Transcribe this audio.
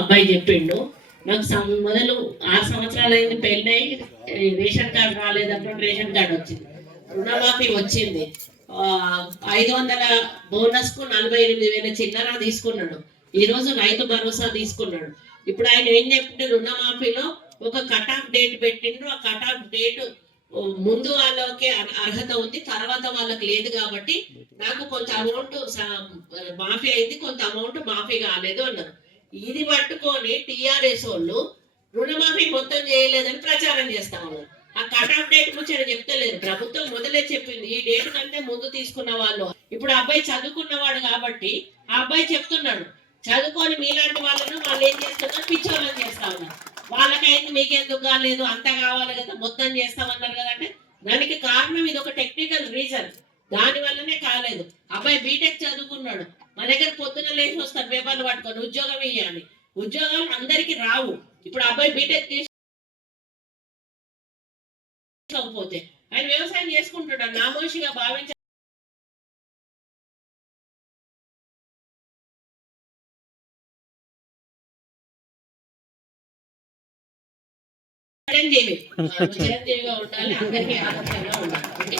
అబ్బాయి చెప్పిండు. నాకు మొదలు 6 సంవత్సరాలు అయింది పెళ్ళై, రేషన్ కార్డు రాలేదప్పుడు రేషన్ కార్డు వచ్చింది, రుణమాఫీ వచ్చింది. 500 బోనస్ కు 48,000 చిల్లర తీసుకున్నాడు. ఈ రోజు రైతు భరోసా తీసుకున్నాడు. ఇప్పుడు ఆయన ఏం చెప్పిండు, రుణమాఫీలో ఒక కట్ ఆఫ్ డేట్ పెట్టిండ్రు. ఆ కట్ ఆఫ్ డేట్ ముందు వాళ్ళకి అర్హత ఉంది, తర్వాత వాళ్ళకి లేదు. కాబట్టి నాకు కొంత అమౌంట్ మాఫీ అయింది, కొంత అమౌంట్ మాఫీ కాలేదు అన్నారు. ఇది పట్టుకొని టిఆర్ఎస్ వాళ్ళు రుణమాఫీ మొత్తం చేయలేదని ప్రచారం చేస్తా ఉన్నారు. ఆ కట్ ఆఫ్ డేట్ గురించి చెప్తలేరు. ప్రభుత్వం మొదలే చెప్పింది ఈ డేట్ కంటే ముందు తీసుకున్న వాళ్ళు. ఇప్పుడు అబ్బాయి చదువుకున్నవాడు కాబట్టి ఆ అబ్బాయి చెప్తున్నాడు, చదువుకొని మీలాంటి వాళ్ళను వాళ్ళు ఏం చేస్తున్నారు, పిచ్చోళ్ళని చేస్తా ఉన్నారు. వాళ్ళకైంది మీకెందుకు కాలేదు, అంత కావాలి కదా, మొత్తం చేస్తామన్నారు కదా. అంటే దానికి కారణం ఇది ఒక టెక్నికల్ రీజన్, దాని వల్లనే కాలేదు. అబ్బాయి బీటెక్ చదువుకున్నాడు, మా దగ్గర పొద్దున లేచి వస్తారు పేపర్లు పట్టుకొని ఉద్యోగం ఇవ్వాలి. ఉద్యోగాలు అందరికి రావు. ఇప్పుడు అబ్బాయి బీటెక్ తీసుకోకపోతే ఆయన వ్యవసాయం చేసుకుంటున్నాడు, నామోషిగా భావించ చిరంజీవిగా ఉండాలి, అందరికీ ఆదర్శంగా ఉండాలి.